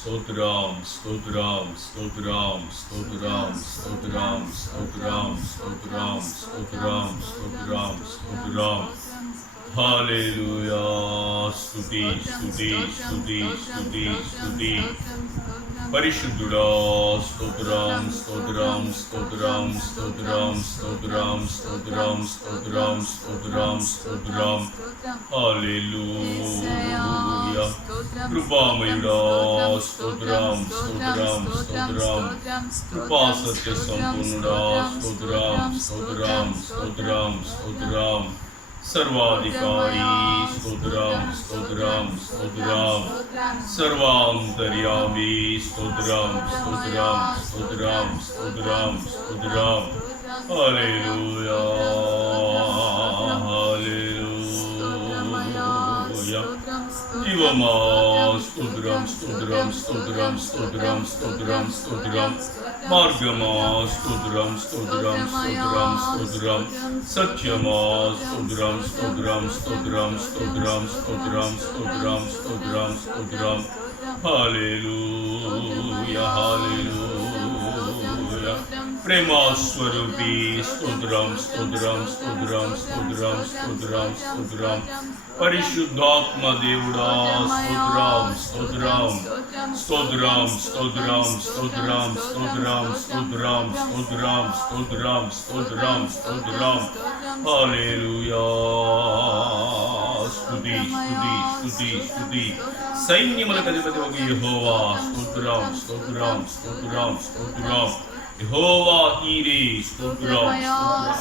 స్తోత్రం స్తోత్రం స్తోత్రం స్తోత్రం స్తోత్రం స్తోత్రం స్తోత్రం స్తోత్రం స్తోత్రం స్తోత్రం హల్లెలూయా స్తుతి స్తుతి స్తుతి స్తుతి స్తుతి పరిశుద్ధుడా స్తోత్రం స్తోత్రం స్తోత్రం స్తోత్రం స్తోత్రం స్తోత్రం స్తోత్రం స్తోత్రం స్తోత్రం హల్లెలూయా కృపామయుడా స్తోత్రం స్తోత్రం స్తోత్రం కృపా సత్య సంపూర్ణుడా స్తోత్రం స్తోత్రం స్తోత్రం స్తోత్రం सर्वाधिकारी स्तोत्रम स्तोत्रम स्तोत्रम सर्वांतर्यामी स्तोत्रम स्तोत्रम स्तोत्रम स्तोत्रम स्तोत्रम हालेलुया हालेलुया जीवमा स्तोत्रम स्तोत्रम स्तोत्रम स्तोत्रम स्तोत्रम स्तोत्रम मार्गमा स्तोत्रम स्तोत्रम स्तोत्रम स्तोत्रम सत्यमा स्तोत्रम स्तोत्रम स्तोत्रम स्तोत्रम स्तोत्रम स्तोत्रम स्तोत्रम स्तोत्रम हालेलुया हालेलुया प्रेमा स्वरूपी स्तोत्रम स्तोत्रम स्तोत्रम स्तोत्रम स्तोत्रम स्तोत्रम परिशुद्धात्म देवुड़ा स्तोत्रम स्तोत्रम स्तोत्रम स्तोत्रम स्तोत्रम स्तोत्रम स्तोत्रम स्तोत्रम स्तोत्रम स्तोत्रम स्तोत्रम हालेलुया स्तुति स्तुति स्तुति स्तुति सैन्यमुలకు అధిపతియగు యెహోవా స్తోత్రం స్తోత్రం స్తోత్రం స్తోత్రం యెహోవా ఈరే స్తోత్రం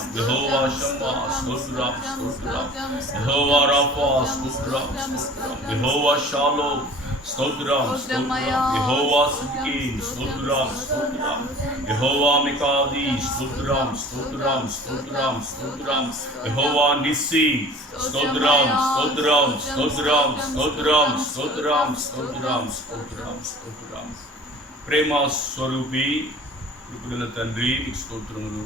స్తోత్రం యెహోవా షమ్మా స్తోత్రం స్తోత్రం యెహోవా రాఫా స్తోత్రం స్తోత్రం యెహోవా షాలోమ్ స్తోత్రం స్తోత్రం యెహోవా సిద్కీన్ స్తోత్రం స్తోత్రం యెహోవా మికాది స్తోత్రం స్తోత్రం స్తోత్రం స్తోత్రం యెహోవా నిస్సి స్తోత్రం స్తోత్రం స్తోత్రం స్తోత్రం స్తోత్రం స్తోత్రం స్తోత్రం స్తోత్రం ప్రేమ స్వరూపి కృపగల తండ్రి మీకు స్తోత్రములు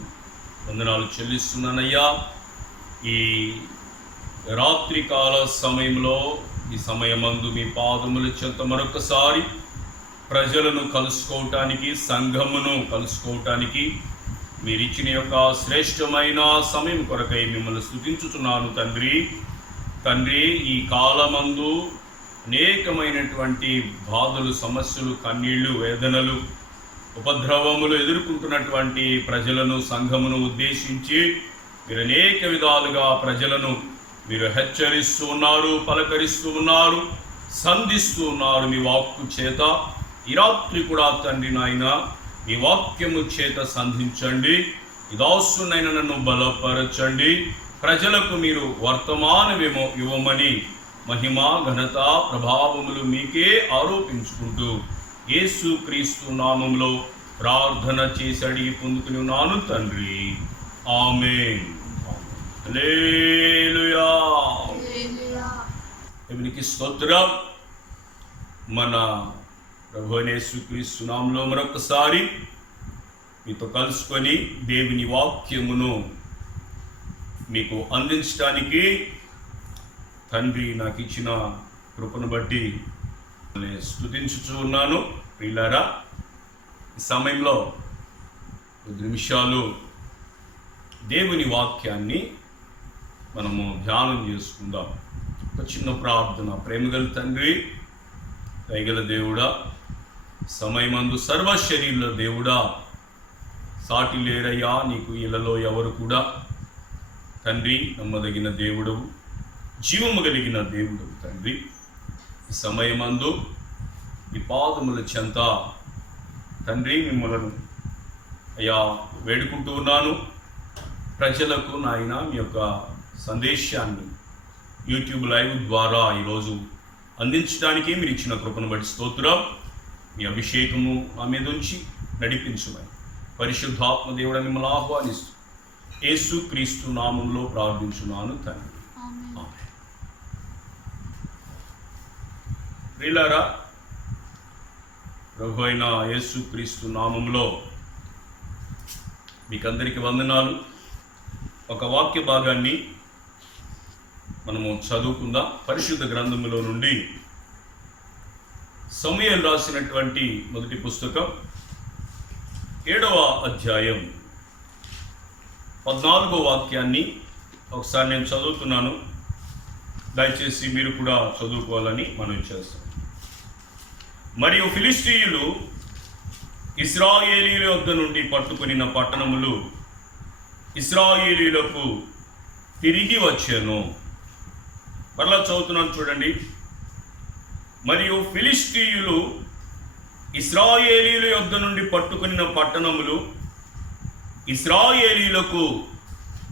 వందనాలు చెల్లిస్తున్నానయ్యా. ఈ రాత్రికాల సమయంలో ఈ సమయమందు మీ పాదముల చెంత మరొకసారి ప్రజలను కలుసుకోవటానికి సంఘమును కలుసుకోవటానికి మీరు ఇచ్చిన యొక్క శ్రేష్టమైన సమయం కొరకై మిమ్మల్ని స్తుతించుతున్నాను తండ్రి. తండ్రి ఈ కాలమందు అనేకమైనటువంటి బాధలు సమస్యలు కన్నీళ్లు వేదనలు ఉపద్రవములు ఎదుర్కొంటున్నటువంటి ప్రజలను సంఘమును ఉద్దేశించి మీరు అనేక విధాలుగా ప్రజలను మీరు హెచ్చరిస్తూ ఉన్నారు, పలకరిస్తూ ఉన్నారు, సంధిస్తూ ఉన్నారు మీ వాక్కు చేత. ఈ రాత్రి కూడా తండ్రి నాయన మీ వాక్యము చేత సంధించండి. ఈ దాసునైనా నన్ను బలపరచండి. ప్రజలకు మీరు వర్తమానమేమో ఇవ్వమని మహిమ ఘనత ప్రభావములు మీకే ఆరోపించుకుంటూ యేసు క్రీస్తు నామములో ప్రార్థన చేసి అడిగి పొందుకుని ఉన్నాను తండ్రి, ఆమేన్. హల్లెలూయా. దేవునికి స్తోత్రం. మన ప్రభువైన యేసు క్రీస్తు నామములో మరొకసారి మీతో కలుసుకొని దేవుని వాక్యమును మీకు అందించడానికి తండ్రి నాకు ఇచ్చిన కృపను బట్టి స్తుతించుచూ ఉన్నాను. ప్రియులారా, ఈ సమయంలో 10 నిమిషాలు దేవుని వాక్యాన్ని మనము ధ్యానం చేసుకుందాం. ఒక చిన్న ప్రార్థన. ప్రేమగల తండ్రి, దయగల దేవుడా, సమయమందు సర్వ శరీరుల దేవుడా, సాటి లేరయ్యా నీకు ఇళ్లలో ఎవరు కూడా. తండ్రి, నమ్మదగిన దేవుడు, జీవము కలిగిన దేవుడు తండ్రి, ఈ సమయమందు ఈ పాదముల చెంత తండ్రి మిమ్మలను అయ్యా వేడుకుంటూ ఉన్నాను. ప్రజలకు నాయన మీ యొక్క సందేశాన్ని యూట్యూబ్ లైవ్ ద్వారా ఈరోజు అందించడానికి మీరు ఇచ్చిన కృపను బట్టి స్తోత్రం. మీ అభిషేకము నా మీద ఉంచి నడిపించమని పరిశుద్ధాత్మ దేవుడ మిమ్మల్ని ఆహ్వానిస్తూ యేసు క్రీస్తు నామంలో ప్రార్థించున్నాను తండ్రి, ఆమేన్. ప్రియులారా, ప్రభు అయిన యేసు క్రీస్తు నామంలో మీకందరికీ వందనాలు. ఒక వాక్య భాగాన్ని మనము చదువుకుందాం. పరిశుద్ధ గ్రంథములో నుండి సమూయేలు రాసినటువంటి మొదటి పుస్తకం 7వ అధ్యాయం 14వ వాక్యాన్ని ఒకసారి నేను చదువుతున్నాను. దయచేసి మీరు కూడా చదువుకోవాలని మనవి చేస్తాం. మరియు ఫిలిష్తీయులు ఇశ్రాయేలీయుల వద్ద నుండి పట్టుకొనిన పట్టణములు ఇశ్రాయేలీయులకు తిరిగి వచ్చాను. మరలా చదువుతున్నాను చూడండి. మరియు ఫిలిష్తీయులు ఇశ్రాయేలీయుల యొద్ద నుండి పట్టుకొనిన పట్టణములు ఇశ్రాయేలీయులకు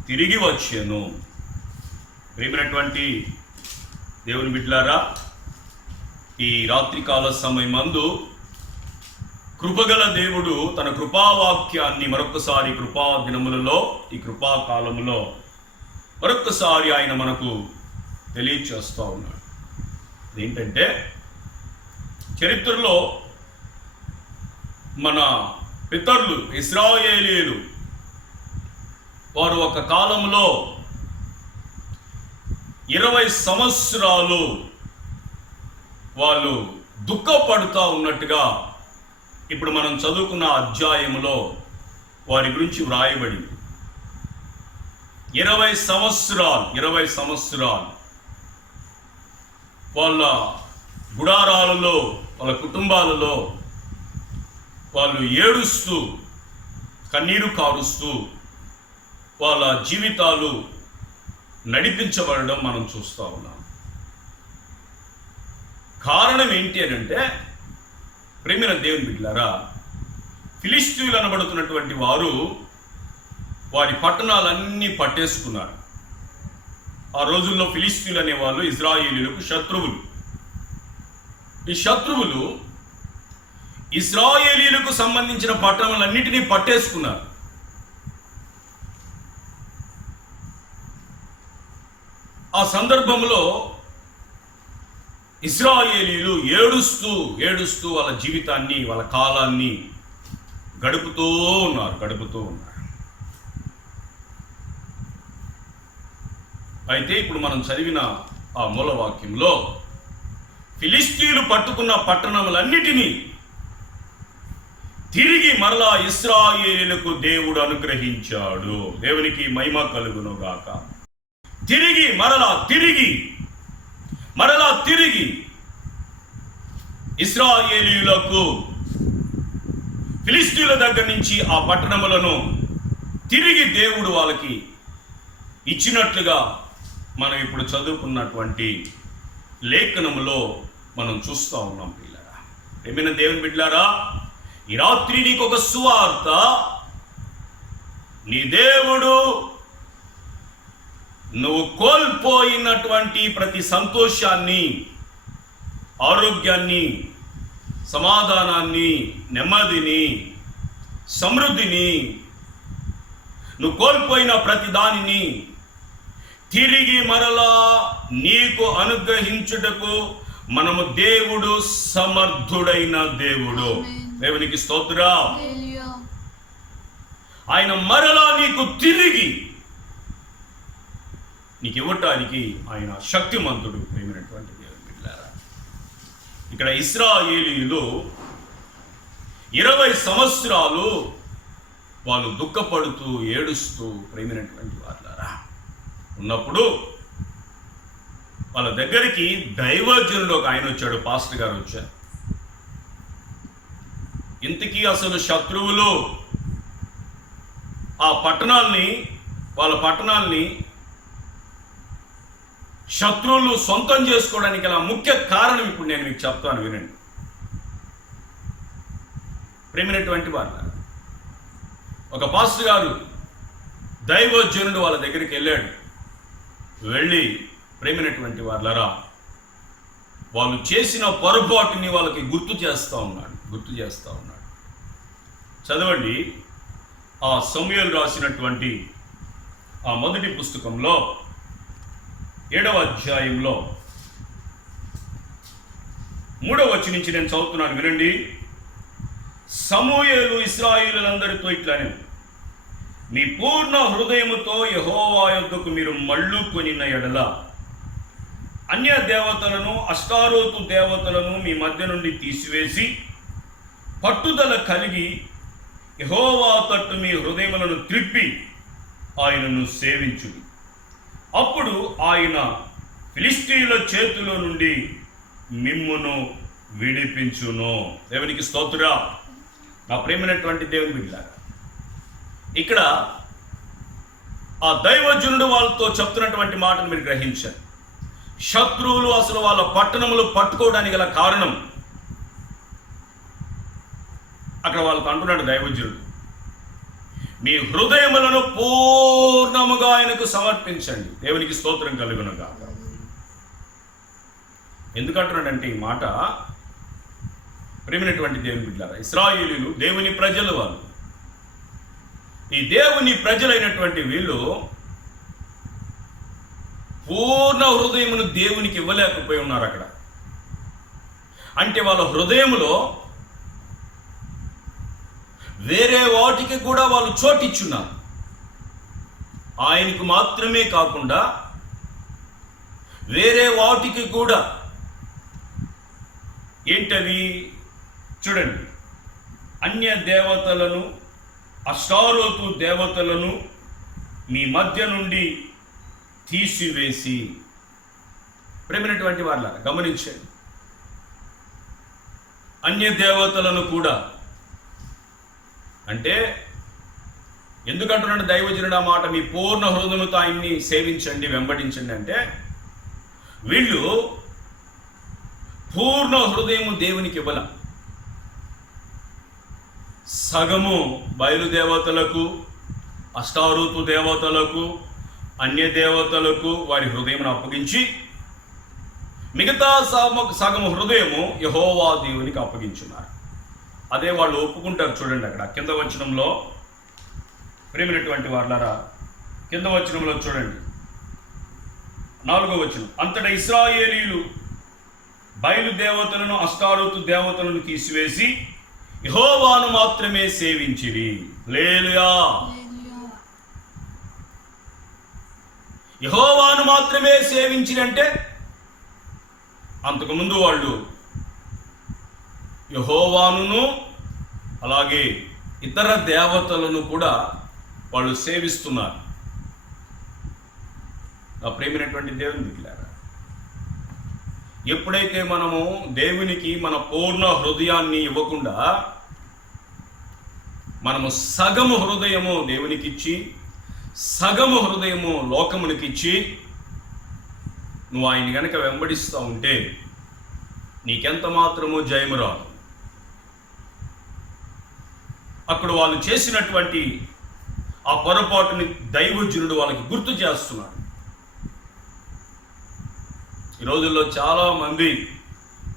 తిరిగి వచ్చాను. ప్రియమైనటువంటి దేవుని బిడ్డలారా, ఈ రాత్రికాల సమయమందు కృపగల దేవుడు తన కృపావాక్యాన్ని మరొకసారి కృపా దినములలో, ఈ కృపాకాలములో మరొకసారి ఆయన మనకు తెలియచేస్తూ ఉన్నాడు. ఏంటంటే, చరిత్రలో మన పితరులు ఇశ్రాయేలీయులు వారు ఒక కాలంలో 20 సంవత్సరాలు వాళ్ళు దుఃఖపడుతూ ఉన్నట్టుగా ఇప్పుడు మనం చదువుకున్న అధ్యాయములో వారి గురించి వ్రాయబడి 20 సంవత్సరాలు వాళ్ళ గుడారాలలో, వాళ్ళ కుటుంబాలలో వాళ్ళు ఏడుస్తూ, కన్నీరు కారుస్తూ వాళ్ళ జీవితాలు నడిపించబడడం మనం చూస్తూ ఉన్నాం. కారణం ఏంటి అని అంటే, ప్రేమైన దేవుని బిడ్డలారా, ఫిలిష్తీయులు అనబడుతున్నటువంటి వారు వారి పట్టణాలన్నీ పట్టేసుకున్నారు. ఆ రోజుల్లో ఫిలిష్తీయులు అనేవాళ్ళు ఇశ్రాయేలీయులకు శత్రువులు. ఈ శత్రువులు ఇశ్రాయేలీయులకు సంబంధించిన పట్టణాలన్నిటినీ పట్టేసుకున్నారు. ఆ సందర్భంలో ఇశ్రాయేలీయులు ఏడుస్తూ వాళ్ళ జీవితాన్ని, వాళ్ళ కాలాన్ని గడుపుతూ ఉన్నారు. అయితే ఇప్పుడు మనం చదివిన ఆ మూలవాక్యంలో ఫిలిష్తీయులు పట్టుకున్న పట్టణములన్నిటినీ తిరిగి మరలా ఇశ్రాయేలీయులకు దేవుడు అనుగ్రహించాడు. దేవునికి మహిమ కలుగునుగాక. మరలా తిరిగి ఇశ్రాయేలీయులకు ఫిలిష్తీయుల దగ్గర నుంచి ఆ పట్టణములను తిరిగి దేవుడు వాళ్ళకి ఇచ్చినట్లుగా మనం ఇప్పుడు చదువుకున్నటువంటి లేఖనములో మనం చూస్తూ ఉన్నాం. పిల్లరా, ఏమైనా దేవుని బిడ్డలారా, ఈ రాత్రి నీకు ఒక సువార్త. నీ దేవుడు నువ్వు కోల్పోయినటువంటి ప్రతి సంతోషాన్ని, ఆరోగ్యాన్ని, సమాధానాన్ని, నెమ్మదిని, సమృద్ధిని, నువ్వు కోల్పోయిన ప్రతి దానిని తిరిగి మరలా నీకు అనుగ్రహించుటకు మనము దేవుడు సమర్థుడైన దేవుడు. దేవునికి స్తోత్రం. ఆయన మరలా నీకు తిరిగి నీకు ఇవ్వటానికి ఆయన శక్తిమంతుడు. ప్రేమైనటువంటి దేవుని బిడ్డలారా, ఇక్కడ ఇశ్రాయేలీయులు 20 సంవత్సరాలు వాళ్ళు దుఃఖపడుతూ ఏడుస్తూ ప్రేమైనటువంటి వారులారా ఉన్నప్పుడు వాళ్ళ దగ్గరికి దైవజనుడు ఒక ఆయన వచ్చాడు. పాస్టర్ గారు వచ్చారు. ఇంతకీ అసలు శత్రువులు వాళ్ళ పట్టణాల్ని శత్రువులు సొంతం చేసుకోవడానికి గల ముఖ్య కారణం ఇప్పుడు నేను మీకు చెప్తాను, వినండి. ప్రేమైనటువంటి వారు, ఒక పాస్టర్ గారు దైవజనుడు వాళ్ళ దగ్గరికి వెళ్ళి ప్రేమైనటువంటి వాళ్ళరా వాళ్ళు చేసిన పొరపాటుని వాళ్ళకి గుర్తు చేస్తూ ఉన్నాడు. చదవండి. ఆ సమూయేలు రాసినటువంటి ఆ మొదటి పుస్తకంలో 7వ అధ్యాయంలో 3వ వచనం నుంచి నేను చదువుతున్నాను, వినండి. సమూయేలు ఇశ్రాయేలులందరితో ఇట్లానే, మీ పూర్ణ హృదయముతో యెహోవా యొద్దకు మీరు మళ్ళుకొనిన ఎడల అన్య దేవతలను, అష్టారోతు దేవతలను మీ మధ్య నుండి తీసివేసి పట్టుదల కలిగి యెహోవా తట్టు మీ హృదయములను త్రిప్పి ఆయనను సేవించుడి. అప్పుడు ఆయన ఫిలిష్తీయుల చేతిలో నుండి మిమ్మును విడిపించును. దేవునికి స్తోత్రం. నా ప్రేమైనటువంటి దేవుని బిడ్డలారా, ఇక్కడ ఆ దైవజనుడు వాళ్ళతో చెప్తున్నటువంటి మాటను మీరు గ్రహించారు. శత్రువులు అసలు వాళ్ళ పట్టణములు పట్టుకోవడానికి గల కారణం, అక్కడ వాళ్ళతో అంటున్నాడు దైవజనుడు, మీ హృదయములను పూర్ణముగా ఆయనకు సమర్పించండి. దేవునికి స్తోత్రం కలుగునుగాక. ఎందుకంటున్నాడంటే ఈ మాట, ప్రేమైనటువంటి దేవుని బిడ్డలారా, ఇశ్రాయేలీయులు దేవుని ప్రజలు, వాళ్ళు ఈ దేవుని ప్రజలైనటువంటి వీళ్ళు పూర్ణ హృదయమును దేవునికి ఇవ్వలేకపోయి ఉన్నారు. అక్కడ అంటే వాళ్ళ హృదయములో వేరే వాటికి కూడా వాళ్ళు చోటిచ్చున్నారు. ఆయనకు మాత్రమే కాకుండా వేరే వాటికి కూడా. ఏంటవి చూడండి, అన్య దేవతలను, అష్టారోతు దేవతలను మీ మధ్య నుండి తీసివేసి. ప్రేమైనటువంటి వాళ్ళ గమనించండి, అన్య దేవతలను కూడా అంటే ఎందుకంటున్నాడు దైవజనుడు ఆ మాట, మీ పూర్ణ హృదయంతో ఆయన్ని సేవించండి, వెంబడించండి అంటే, వీళ్ళు పూర్ణ హృదయము దేవునికి ఇవ్వల. సగము బయలుదేవతలకు, అష్టారోతు దేవతలకు, అన్య దేవతలకు వారి హృదయమును అప్పగించి మిగతా సగము హృదయము యెహోవా దేవునికి అప్పగించున్నారు. అదే వాళ్ళు ఒప్పుకుంటారు. చూడండి అక్కడ కింద వచనంలో, ప్రేమైనటువంటి వాళ్ళారా, కింద వచనంలో చూడండి 4వ వచనం, అంతటా ఇశ్రాయేలీయులు బయలుదేవతలను, అష్టారోతు దేవతలను తీసివేసి యెహోవాను మాత్రమే సేవించిరి. హల్లెలూయా. యెహోవాను మాత్రమే సేవించిరంటే, అంతకుముందు వాళ్ళు యెహోవాను అలాగే ఇతర దేవతలను కూడా వాళ్ళు సేవిస్తున్నారు. నా ప్రేమైనటువంటి దేవుని బిడ్డలారా, ఎప్పుడైతే మనము దేవునికి మన పూర్ణ హృదయాన్ని ఇవ్వకుండా మనము సగము హృదయము దేవునికి ఇచ్చి సగము హృదయము లోకమునికి ఇచ్చి నువ్వు ఆయన గనక వెంబడిస్తూ ఉంటే నీకెంత మాత్రము జయము రాదు. అక్కడ వాళ్ళు చేసినటువంటి ఆ పొరపాటుని దైవజనుడు వాళ్ళకి గుర్తు చేస్తున్నాడు. ఈ రోజుల్లో చాలా మంది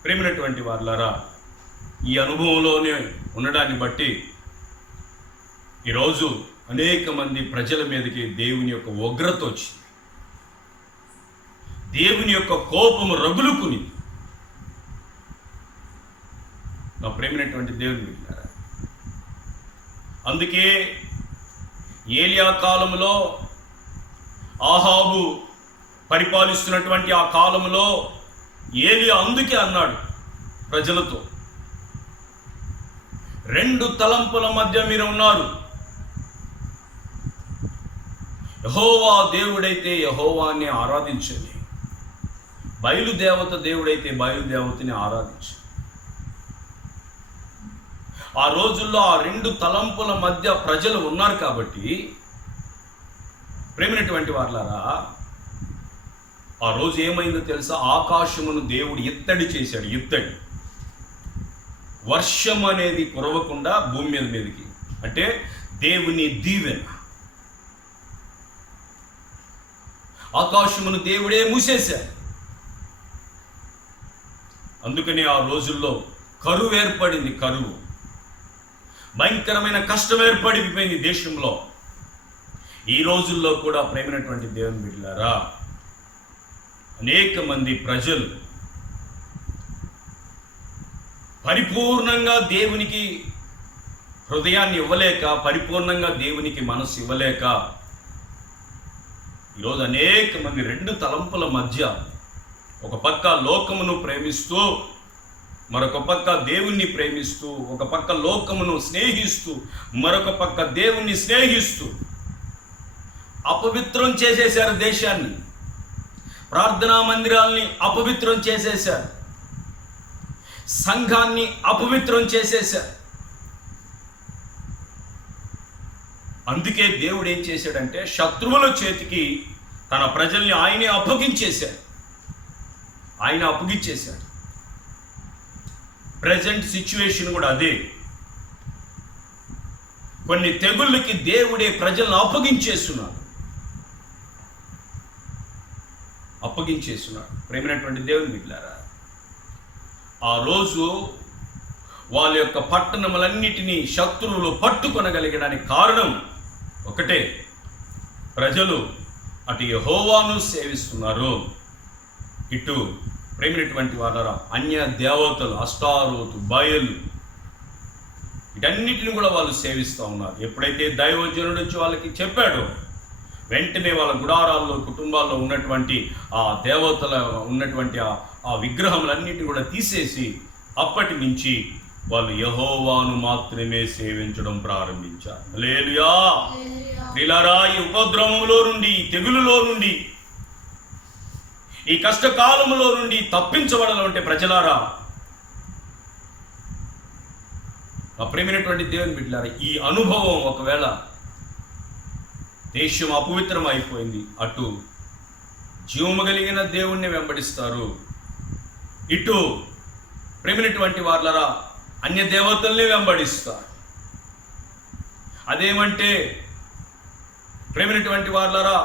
ప్రేమైనటువంటి వాళ్ళారా, ఈ అనుభవంలోనే ఉండడాన్ని బట్టి ఈరోజు అనేక మంది ప్రజల మీదకి దేవుని యొక్క ఉగ్రత వచ్చింది, దేవుని యొక్క కోపము రగులుకుని. నా ప్రేమైనటువంటి దేవుని బిడ్డలారా, అందుకే ఏలియా కాలంలో, ఆహాబు పరిపాలిస్తున్నటువంటి ఆ కాలంలో ఏలియా అందుకే అన్నాడు ప్రజలతో, 2 తలంపుల మధ్య మీరు ఉన్నారు. యెహోవా దేవుడైతే యెహోవాని ఆరాధించండి, బయలుదేవత దేవుడైతే బయలుదేవతని ఆరాధించండి. ఆ రోజుల్లో ఆ 2 తలంపుల మధ్య ప్రజలు ఉన్నారు కాబట్టి ప్రేమైనటువంటి వాళ్ళారా, ఆ రోజు ఏమైందో తెలుసా? ఆకాశమును దేవుడు ఇత్తడి చేశాడు. ఇత్తడి, వర్షం అనేది కురవకుండా భూమి మీదకి, అంటే దేవుని దీవెన. ఆకాశమును దేవుడే మూసేశాడు. అందుకని ఆ రోజుల్లో కరువు ఏర్పడింది. కరువు, భయంకరమైన కష్టం ఏర్పడిపోయింది దేశంలో. ఈ రోజుల్లో కూడా ప్రేమైనటువంటి దేవుని బిడ్డలారా, అనేక మంది ప్రజలు పరిపూర్ణంగా దేవునికి హృదయాన్ని ఇవ్వలేక, పరిపూర్ణంగా దేవునికి మనసు ఇవ్వలేక ఈరోజు అనేక మంది 2 తలంపుల మధ్య ఒక పక్క లోకమును ప్రేమిస్తూ, మరొక పక్క దేవుణ్ణి ప్రేమిస్తూ, ఒక పక్క లోకమును స్నేహిస్తూ, మరొక పక్క దేవుణ్ణి స్నేహిస్తూ అపవిత్రం చేసేశారు దేశాన్ని. ప్రార్థనా మందిరాల్ని అపవిత్రం చేసేశారు, సంఘాన్ని అపవిత్రం చేసేశారు. అందుకే దేవుడు ఏం చేశాడంటే శత్రువుల చేతికి తన ప్రజల్ని ఆయనే అప్పగించేశాడు. ప్రజెంట్ సిచ్యువేషన్ కూడా అదే. కొన్ని తెగుళ్ళకి దేవుడే ప్రజలను అప్పగించేస్తున్నాడు. ప్రేమైనటువంటి దేవుని బిడ్డలారా, ఆ రోజు వాళ్ళ యొక్క పట్టణములన్నిటినీ శత్రువులు పట్టుకొనగలిగడానికి కారణం ఒకటే, ప్రజలు అటు యెహోవాను సేవిస్తున్నారు, ఇటు ప్రేమైనటువంటి వాళ్ళ అన్య దేవతలు, అష్టారోతు, బయలు, వీటన్నిటిని కూడా వాళ్ళు సేవిస్తూ ఉన్నారు. ఎప్పుడైతే దైవజనుడు వచ్చి వాళ్ళకి చెప్పాడో వెంటనే వాళ్ళ గుడారాల్లో, కుటుంబాల్లో ఉన్నటువంటి ఆ దేవతల ఉన్నటువంటి ఆ విగ్రహములన్నిటిని కూడా తీసేసి అప్పటి నుంచి వాళ్ళు యెహోవాను మాత్రమే సేవించడం ప్రారంభించారు. హల్లెలూయా. ప్రియులారా, ఈ ఉపద్రవములో నుండి, ఈ తెగులులో నుండి, ఈ కష్టకాలములో నుండి తప్పించబడాలంటే ప్రజలారా, నా ప్రేమైనటువంటి దేవుని బిడ్డలారా, ఈ అనుభవం ఒకవేళ దేశం అపవిత్రం అయిపోయింది, అటు జీవము కలిగిన దేవుణ్ణి వెంబడిస్తారు, ఇటు ప్రేమైనటువంటి వాళ్ళరా అన్య దేవతల్ని వెంబడిస్తారు. అదేమంటే ప్రేమైనటువంటి వాళ్ళరా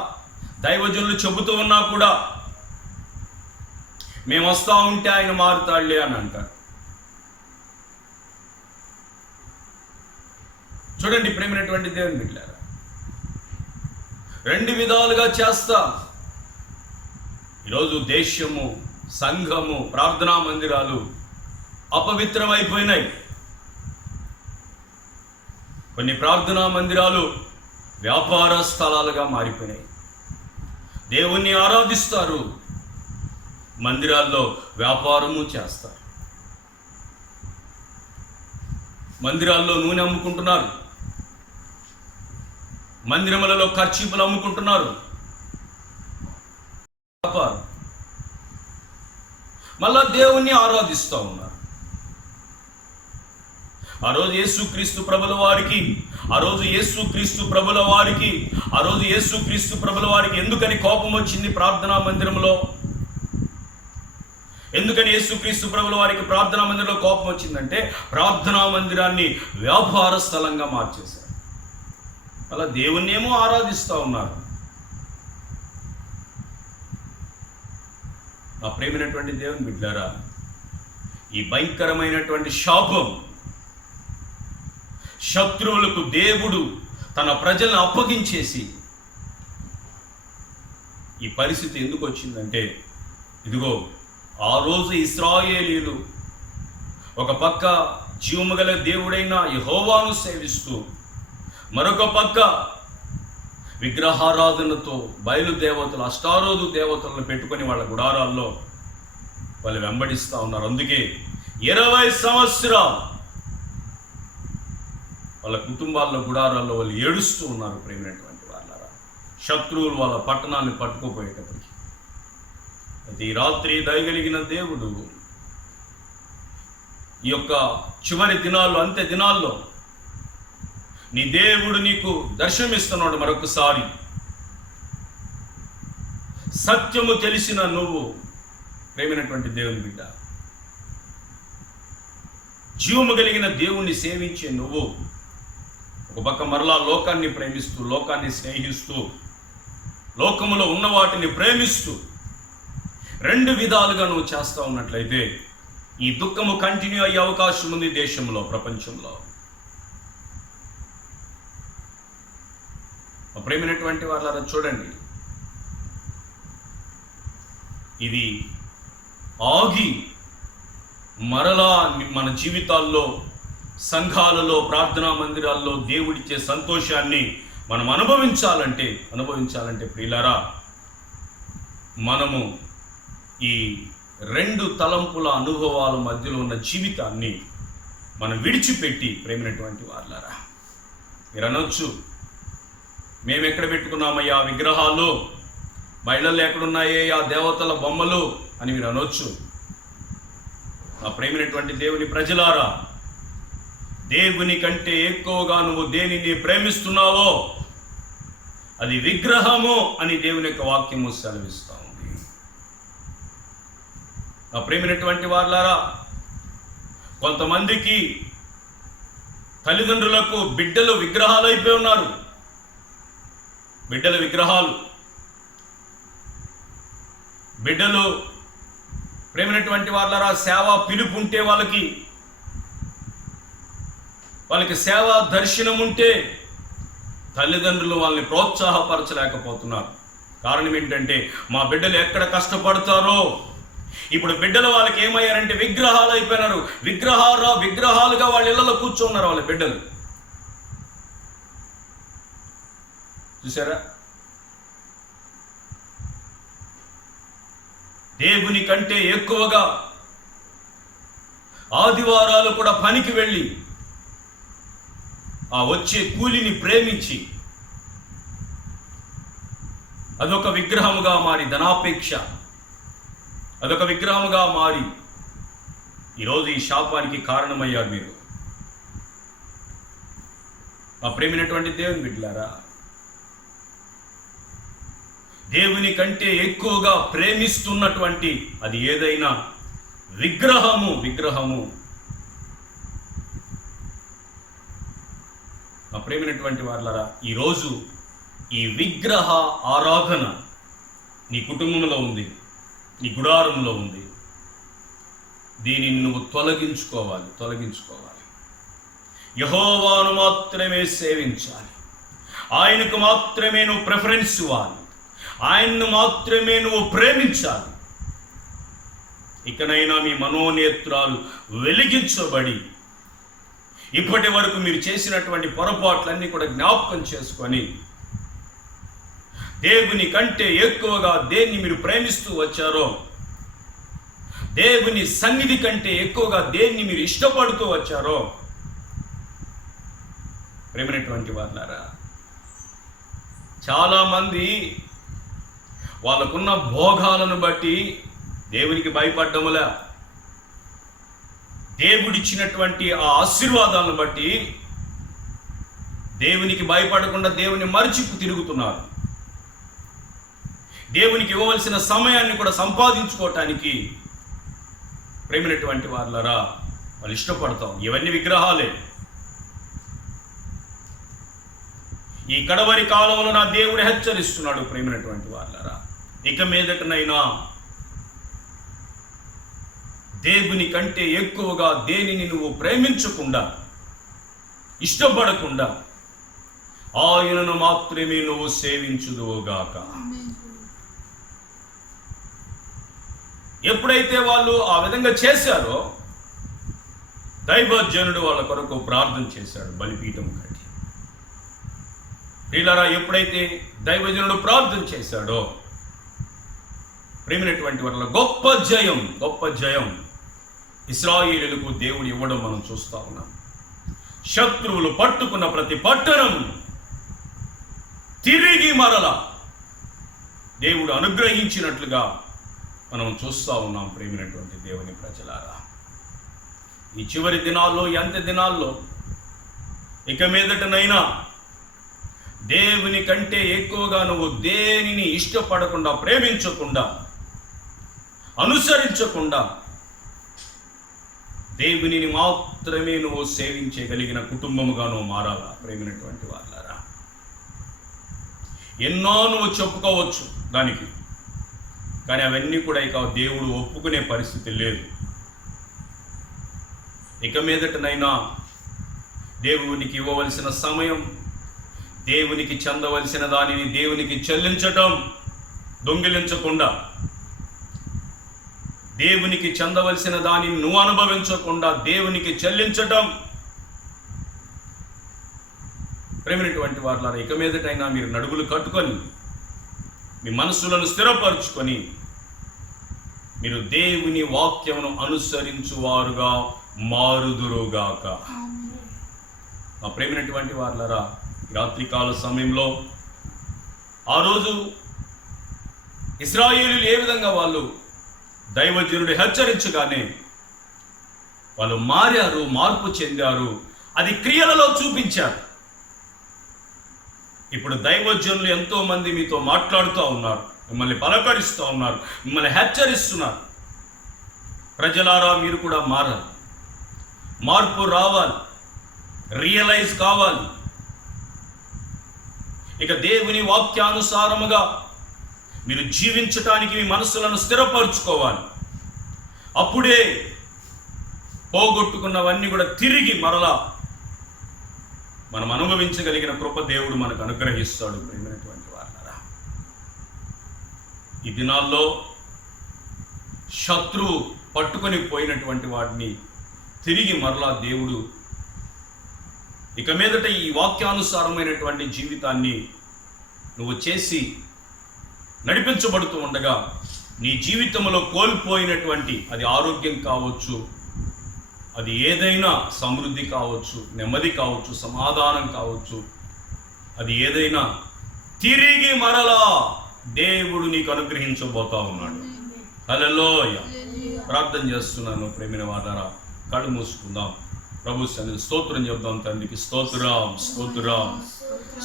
దైవజనులు చెబుతూ ఉన్నా కూడా మేము వస్తూ ఉంటే ఆయన మారుతాడులే అని అంటారు. చూడండి ప్రేమైనటువంటి దేవుని బిడ్డలారా, రెండు విధాలుగా చేస్తా. ఈరోజు దేశము, సంఘము, ప్రార్థనా మందిరాలు అపవిత్రమైపోయినాయి. కొన్ని ప్రార్థనా మందిరాలు వ్యాపార స్థలాలుగా మారిపోయినాయి. దేవుణ్ణి ఆరాధిస్తారు, మందిరాల్లో వ్యాపారము చేస్తారు. మందిరాల్లో నూనె అమ్ముకుంటున్నారు, మందిరములలో ఖర్చీపులు అమ్ముకుంటున్నారు, వ్యాపారం. మళ్ళా దేవుణ్ణి ఆరాధిస్తూ ఉన్నారు. ఆ రోజు యేసుక్రీస్తు ప్రభుల వారికి ఎందుకని కోపం వచ్చింది ప్రార్థనా మందిరంలో? ఎందుకని యేసుక్రీస్తు ప్రభుల వారికి ప్రార్థనా మందిరంలో కోపం వచ్చిందంటే ప్రార్థనా మందిరాన్ని వ్యాపార స్థలంగా మార్చేశారు. అలా దేవుణ్ణి ఏమో ఆరాధిస్తూ ఉన్నారు. నా ప్రేమైనటువంటి దేవుని బిడ్డలారా, ఈ భయంకరమైనటువంటి శాపం, శత్రువులకు దేవుడు తన ప్రజలను అప్పగించేసి ఈ పరిస్థితి ఎందుకు వచ్చిందంటే, ఇదిగో ఆ రోజు ఇశ్రాయేలీయులు ఒక పక్క జీవము గల దేవుడైన యెహోవాను సేవిస్తూ, మరొక పక్క విగ్రహారాధనతో బయలుదేవతలు, అష్టారోతు దేవతలను పెట్టుకొని వాళ్ళ గుడారాల్లో వాళ్ళు వెంబడిస్తూ ఉన్నారు. అందుకే 20 సంవత్సరాలు వాళ్ళ కుటుంబాల్లో, గుడారాల్లో వాళ్ళు ఏడుస్తూ ఉన్నారు. ప్రేమైనటువంటి వాళ్ళారా, శత్రువులు వాళ్ళ పట్టణాన్ని పట్టుకోపోయేటప్పటికి. అయితే ఈ రాత్రి దయగలిగిన దేవుడు ఈ యొక్క చివరి దినాల్లో, అంత్య దినాల్లో నీ దేవుడు నీకు దర్శనమిస్తున్నాడు. మరొకసారి సత్యము తెలిసిన నువ్వు, ప్రేమైనటువంటి దేవుని బిడ్డ, జీవము కలిగిన దేవుణ్ణి సేవించే నువ్వు, ఒక పక్క మరలా లోకాన్ని ప్రేమిస్తూ, లోకాన్ని స్నేహిస్తూ, లోకములో ఉన్న వాటిని ప్రేమిస్తూ, రెండు విధాలుగా నువ్వు చేస్తూ ఉన్నట్లయితే ఈ దుఃఖము కంటిన్యూ అయ్యే అవకాశం ఉంది దేశంలో, ప్రపంచంలో. ప్రేమైనటువంటి వాళ్ళారా చూడండి, ఇది ఆగి మరలా మన జీవితాల్లో, సంఘాలలో, ప్రార్థనా మందిరాల్లో దేవుడిచ్చే సంతోషాన్ని మనం అనుభవించాలంటే ప్రియులారా, మనము ఈ రెండు తలంపుల అనుభవాల మధ్యలో ఉన్న జీవితాన్ని మనం విడిచిపెట్టి ప్రేమైనటువంటి వారులారా, మీరు అనొచ్చు, మేము ఎక్కడ పెట్టుకున్నామయ్యా విగ్రహాలు, మహిళలు ఎక్కడున్నాయే ఆ దేవతల బొమ్మలు అని మీరు అనొచ్చు. ఆ ప్రేమైనటువంటి దేవుని ప్రజలారా, దేవుని కంటే ఎక్కువగా నువ్వు దేనిని ప్రేమిస్తున్నావో అది విగ్రహము అని దేవుని యొక్క వాక్యము సెలవిస్తూ ఉంది. ఆ ప్రేమైనటువంటి వారులారా, కొంతమందికి తల్లిదండ్రులకు బిడ్డలు విగ్రహాలు అయిపోయి ఉన్నారు. బిడ్డల విగ్రహాలు. బిడ్డలు ప్రేమైనటువంటి వారులారా, సేవ పిలుపు ఉంటే వాళ్ళకి సేవా దర్శనం ఉంటే తల్లిదండ్రులు వాళ్ళని ప్రోత్సాహపరచలేకపోతున్నారు. కారణం ఏంటంటే మా బిడ్డలు ఎక్కడ కష్టపడతారో. ఇప్పుడు బిడ్డలు వాళ్ళకి ఏమయ్యారంటే విగ్రహాలు అయిపోయినారు. విగ్రహాలుగా వాళ్ళ ఇళ్లలో కూర్చున్నారు వాళ్ళ బిడ్డలు. చూసారా? దేవుని కంటే ఎక్కువగా ఆదివారాలు కూడా పనికి వెళ్ళి ఆ వచ్చే కూలిని ప్రేమించి అదొక విగ్రహముగా మారి, ధనాపేక్ష అదొక విగ్రహముగా మారి ఈరోజు ఈ శాపానికి కారణమయ్యారు మీరు. ఆ ప్రేమైనటువంటి దేవుని బిడ్డలారా, దేవుని కంటే ఎక్కువగా ప్రేమిస్తున్నటువంటి అది ఏదైనా విగ్రహము. నా ప్రేమైనటువంటి వారులారా, ఈరోజు ఈ విగ్రహ ఆరాధన నీ కుటుంబంలో ఉంది, నీ గుడారంలో ఉంది. దీనిని నువ్వు తొలగించుకోవాలి. యెహోవాను మాత్రమే సేవించాలి. ఆయనకు మాత్రమే నువ్వు ప్రిఫరెన్స్ ఇవ్వాలి. ఆయన్ను మాత్రమే నువ్వు ప్రేమించాలి. ఇకనైనా మీ మనోనేత్రాలు వెలిగించబడి ఇప్పటి వరకు మీరు చేసినటువంటి పొరపాట్లన్నీ కూడా జ్ఞాపకం చేసుకొని దేవుని కంటే ఎక్కువగా దేన్ని మీరు ప్రేమిస్తూ వచ్చారో, దేవుని సన్నిధి కంటే ఎక్కువగా దేన్ని మీరు ఇష్టపడుతూ వచ్చారో, ప్రేమైనటువంటి వారులారా, చాలామంది వాళ్ళకున్న భోగాలను బట్టి దేవునికి భయపడ్డములా, దేవుడిచ్చినటువంటి ఆ ఆశీర్వాదాలను బట్టి దేవునికి భయపడకుండా దేవుని మరిచిపు తిరుగుతున్నారు. దేవునికి ఇవ్వవలసిన సమయాన్ని కూడా సంపాదించుకోవటానికి ప్రేమైనటువంటి వారులారా వాళ్ళు ఇష్టపడతాం. ఇవన్నీ విగ్రహాలే. ఈ కడవరి కాలంలో నా దేవుడు హెచ్చరిస్తున్నాడు ప్రేమైనటువంటి వారులారా, ఇక మీదటనైనా దేవుని కంటే ఎక్కువగా దేనిని నువ్వు ప్రేమించకుండా, ఇష్టపడకుండా ఆయనను మాత్రమే నువ్వు సేవించుదువుగాక. ఎప్పుడైతే వాళ్ళు ఆ విధంగా చేశారో, దైవజనుడు వాళ్ళ కొరకు ప్రార్థన చేశాడు బలిపీఠం కట్టి. ప్రియులారా, ఎప్పుడైతే దైవజనుడు ప్రార్థన చేశాడో, ప్రేమైనటువంటి వాళ్ళ గొప్ప జయం ఇశ్రాయేలులకు దేవుడు ఇవ్వడం మనం చూస్తా ఉన్నాం. శత్రువులు పట్టుకున్న ప్రతి పట్టణం తిరిగి మరల దేవుడు అనుగ్రహించినట్లుగా మనం చూస్తూ ఉన్నాం. ప్రేమైనటువంటి దేవుని ప్రజలారా, ఈ చివరి దినాల్లో, అంత్య దినాల్లో ఇక మీదటనైనా దేవుని కంటే ఎక్కువగా నువ్వు దేనిని ఇష్టపడకుండా, ప్రేమించకుండా, అనుసరించకుండా దేవునిని మాత్రమే నువ్వు సేవించగలిగిన కుటుంబముగా నువ్వు మారాలా. ప్రేమైనటువంటి వాళ్ళారా, ఎన్నో నువ్వు చెప్పుకోవచ్చు దానికి, కానీ అవన్నీ కూడా ఇక దేవుడు ఒప్పుకునే పరిస్థితి లేదు. ఇక మీదటనైనా దేవునికి ఇవ్వవలసిన సమయం, దేవునికి చెందవలసిన దానిని దేవునికి చెల్లించటం, దొంగిలించకుండా, దేవునికి చెందవలసిన దానిని నువ్వు అనుభవించకుండా దేవునికి చెల్లించటం. ప్రేమైనటువంటి వారులారా, ఇక మీదటైనా మీరు నడుగులు కట్టుకొని మీ మనస్సులను స్థిరపరచుకొని మీరు దేవుని వాక్యమును అనుసరించువారుగా మారుదురుగాక. నా ప్రేమైనటువంటి వారులారా, రాత్రికాల సమయంలో ఆ రోజు ఇశ్రాయేలీయులు ఏ విధంగా వాళ్ళు దైవజనుడు హెచ్చరించగానే వాళ్ళు మారారు, మార్పు చెందారు, అది క్రియలలో చూపించారు. ఇప్పుడు దైవజనులు ఎంతో మంది మీతో మాట్లాడుతూ ఉన్నారు, మిమ్మల్ని పలకరిస్తూ ఉన్నారు, మిమ్మల్ని హెచ్చరిస్తున్నారు. ప్రజలారా, మీరు కూడా మారాలి, మార్పు రావాలి, రియలైజ్ కావాలి. ఇక దేవుని వాక్యానుసారముగా మీరు జీవించటానికి మీ మనసులను స్థిరపరుచుకోవాలి. అప్పుడే పోగొట్టుకున్నవన్నీ కూడా తిరిగి మరలా మనం అనుభవించగలిగిన కృప దేవుడు మనకు అనుగ్రహిస్తాడు. ప్రియమైనటువంటి వారులారా, ఈ దినాల్లో శత్రువు పట్టుకొని పోయినటువంటి వాటిని తిరిగి మరలా దేవుడు ఇక మీదట ఈ వాక్యానుసారమైనటువంటి జీవితాన్ని నువ్వు చేసి నడిపించబడుతూ ఉండగా నీ జీవితంలో కోల్పోయినటువంటి, అది ఆరోగ్యం కావచ్చు, అది ఏదైనా, సమృద్ధి కావచ్చు, నెమ్మది కావచ్చు, సమాధానం కావచ్చు, అది ఏదైనా తిరిగి మరలా దేవుడు నీకు అనుగ్రహించబోతా ఉన్నాడు. హల్లెలూయా. ప్రార్థన చేస్తున్నాను ప్రేమైన వారారా, కళ్ళు మూసుకుందాం, ప్రభు సన్నిధిలో స్తోత్రం చెప్దాం. తండ్రికి స్తోత్రం, స్తోత్రం,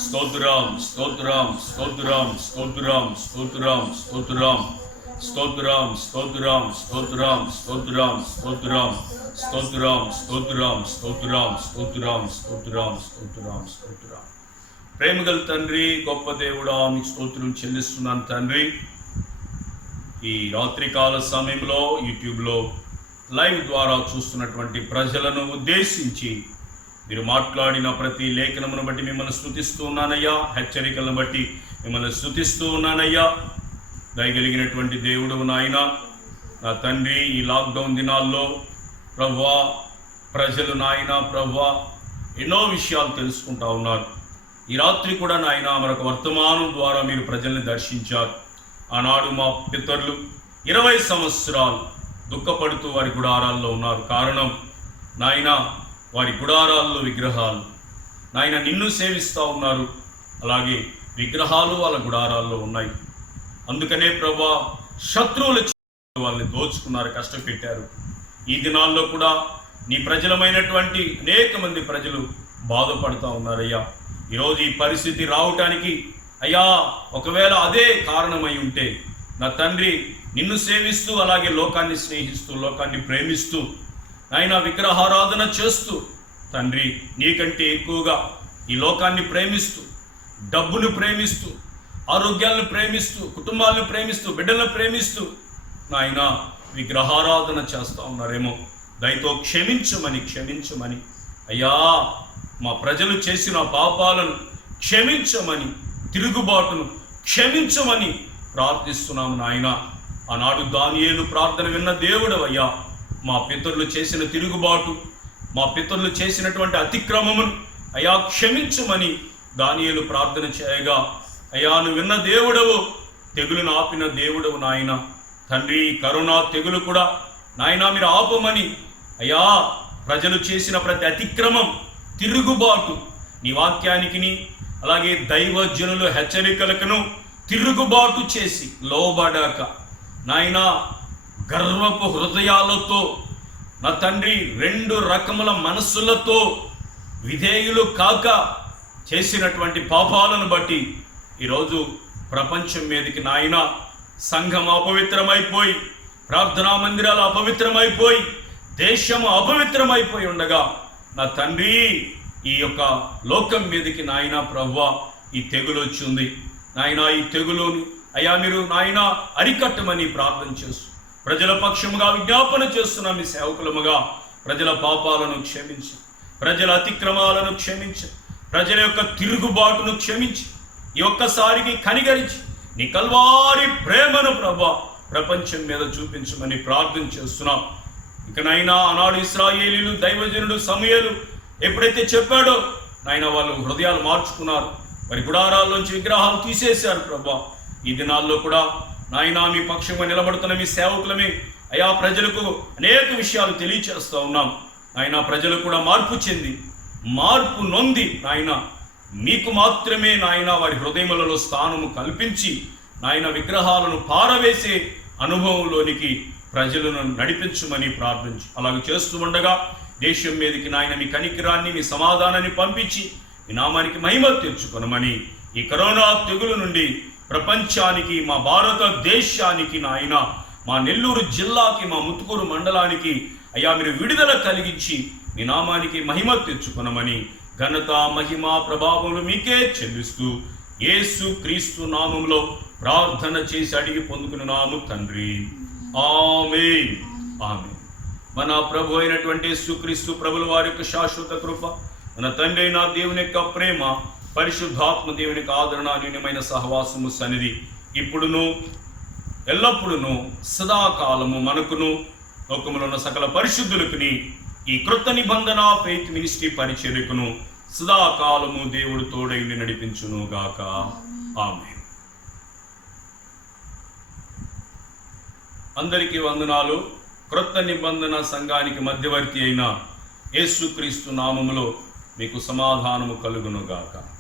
స్తోత్రం, స్తోత్రం, స్తోత్రం, స్తోత్రం, స్తోత్రం, స్తోత్రం, స్తోత్రం, స్తోత్రం, స్తోత్రం, స్తోత్రం, స్తోత్రం, స్తోత్రం, స్తోత్రం, స్తోత్రం, స్తోత్రం, స్తోత్రం, స్తోత్రం, స్తోత్రం. ప్రేమగల తండ్రి, గొప్ప దేవుడా, మీకు స్తోత్రం చెల్లిస్తున్నాను తండ్రి. ఈ రాత్రికాల సమయంలో యూట్యూబ్లో లైవ్ ద్వారా చూస్తున్నటువంటి ప్రజలను ఉద్దేశించి మీరు మాట్లాడిన ప్రతి లేఖనమును బట్టి మిమ్మల్ని స్తుతిస్తూ ఉన్నానయ్యా. హెచ్చరికలను బట్టి మిమ్మల్ని స్తుతిస్తూ ఉన్నానయ్యా. దయగలిగినటువంటి దేవుడు నాయన, నా తండ్రి, ఈ లాక్డౌన్ దినాల్లో ప్రభువా ప్రజలు నాయన, ప్రభువా ఎన్నో విషయాలు తెలుసుకుంటా ఉన్నారు. ఈ రాత్రి కూడా నాయన మనకు వర్తమానం ద్వారా మీరు ప్రజల్ని దర్శించారు. ఆనాడు మా పితరులు 20 సంవత్సరాలు దుఃఖపడుతూ వారి గుడారాల్లో ఉన్నారు. కారణం నాయన, వారి గుడారాల్లో విగ్రహాలు. నాయన, నిన్ను సేవిస్తూ ఉన్నారు, అలాగే విగ్రహాలు వాళ్ళ గుడారాల్లో ఉన్నాయి. అందుకనే ప్రభా శత్రువులు వాళ్ళని దోచుకున్నారు, కష్టపెట్టారు. ఈ దినాల్లో కూడా నీ ప్రజలమైనటువంటి అనేక మంది ప్రజలు బాధపడుతూ ఉన్నారయ్యా. ఈరోజు ఈ పరిస్థితి రావటానికి అయ్యా ఒకవేళ అదే కారణమై ఉంటే, నా తండ్రి, నిన్ను సేవిస్తూ అలాగే లోకాన్ని స్నేహిస్తూ లోకాన్ని ప్రేమిస్తూ నాయన విగ్రహారాధన చేస్తూ తండ్రి నీకంటే ఎక్కువగా ఈ లోకాన్ని ప్రేమిస్తూ, డబ్బును ప్రేమిస్తూ, ఆరోగ్యాలను ప్రేమిస్తూ, కుటుంబాలను ప్రేమిస్తూ, బిడ్డలను ప్రేమిస్తూ నాయన విగ్రహారాధన చేస్తూ ఉన్నారేమో. దయతో క్షమించమని అయ్యా మా ప్రజలు చేసిన పాపాలను క్షమించమని, తిరుగుబాటును క్షమించమని ప్రార్థిస్తున్నాము నాయన. ఆనాడు దానియేలు ప్రార్థన విన్న దేవుడవయ్యా. మా పితరులు చేసిన తిరుగుబాటు, మా పితరులు చేసినటువంటి అతిక్రమమును అయ్యా క్షమించమని దానియేలు ప్రార్థన చేయగా, అయ్యా నువ్వు విన్న దేవుడవు, తెగులును ఆపిన దేవుడవు నాయన. తండ్రి, కరోనా తెగులు కూడా నాయన మీరు ఆపమని, అయ్యా ప్రజలు చేసిన ప్రతి అతిక్రమం, తిరుగుబాటు, నీ వాక్యానికి అలాగే దైవజనుల హెచ్చరికలకును తిరుగుబాటు చేసి లోబడక నాయన గర్వపు హృదయాలతో, నా తండ్రి 2 రకముల మనస్సులతో విధేయులు కాక చేసినటువంటి పాపాలను బట్టి ఈరోజు ప్రపంచం మీదకి నాయన సంఘం అపవిత్రమైపోయి, ప్రార్థనా మందిరాలు అపవిత్రమైపోయి, దేశము అపవిత్రమైపోయి ఉండగా నా తండ్రి ఈ యొక్క లోకం మీదకి నాయన ప్రభువా ఈ తెగులు వచ్చింది నాయన. ఈ తెగులుని అయ్యా మీరు నాయన అరికట్టమని ప్రార్థన చేస్తూ ప్రజల పక్షముగా విజ్ఞాపన చేస్తున్న మీ సేవకులముగా ప్రజల పాపాలను క్షమించి, ప్రజల అతిక్రమాలను క్షమించి, ప్రజల యొక్క తిరుగుబాటును క్షమించి, ఈ ఒక్కసారికి కనికరించి నీ కల్వారి ప్రేమను ప్రభువా ప్రపంచం మీద చూపించమని ప్రార్థన చేస్తున్నాం. ఇకనైనా ఆనాడు ఇశ్రాయేలీయులు దైవజనుడు సమూయేలు ఎప్పుడైతే చెప్పాడో నాయన వాళ్ళు హృదయాలు మార్చుకున్నారు, వారి గుడారాల్లోంచి విగ్రహాలు తీసేశారు ప్రభువా. ఈ దినాల్లో కూడా నాయనా మీ పక్షంగా నిలబడుతున్న మీ సేవకులమే అయా ప్రజలకు అనేక విషయాలు తెలియచేస్తూ ఉన్నాం. నాయన ప్రజలు కూడా మార్పు చెంది మార్పు నొంది నాయన మీకు మాత్రమే నాయన వారి హృదయములలో స్థానము కల్పించి నాయన విగ్రహాలను పారవేసే అనుభవంలోనికి ప్రజలను నడిపించమని ప్రార్థించు. అలాగే చేస్తూ ఉండగా దేశం మీదకి నాయన మీ కనికిరాన్ని మీ సమాధానాన్ని పంపించి మీ నామానికి మహిమ తెచ్చుకొనమని, ఈ కరోనా తెగులు నుండి ప్రపంచానికి మా భారతదేశానికి నాయన మా నెల్లూరు జిల్లాకి మా ముత్తుకూరు మండలానికి అయ్యా మీరు విడుదల కలిగించి మీ నామానికి మహిమ తెచ్చుకొనమని ఘనత మహిమ ప్రభావములు మీకే చెల్లిస్తూ యేసు క్రీస్తు నామములో ప్రార్థన చేసి అడిగి పొందుకున్నాము తండ్రి. ఆమేన్. ఆమేన్. మన ప్రభు అయినటువంటి యేసుక్రీస్తు ప్రభుల వారి యొక్క శాశ్వత కృప, మన తండ్రి అయిన దేవుని యొక్క ప్రేమ, పరిశుద్ధాత్మ దేవుని యొక్క ఆదరణ, న్యూనమైన సహవాసము సన్నిధి ఇప్పుడును ఎల్లప్పుడును సదాకాలము మనకును లోకములో ఉన్న సకల పరిశుద్ధులకుని ఈ కృత నిబంధన ఫెయిత్ మినిస్ట్రీ పరిచర్యకును సదాకాలము దేవుడు తోడై నడిపించును గాక. ఆమేన్. అందరికీ వందనాలు. క్రొత్త నిబంధన సంఘానికి మధ్యవర్తి అయిన యేసుక్రీస్తు నామములో మీకు సమాధానము కలుగును గాక.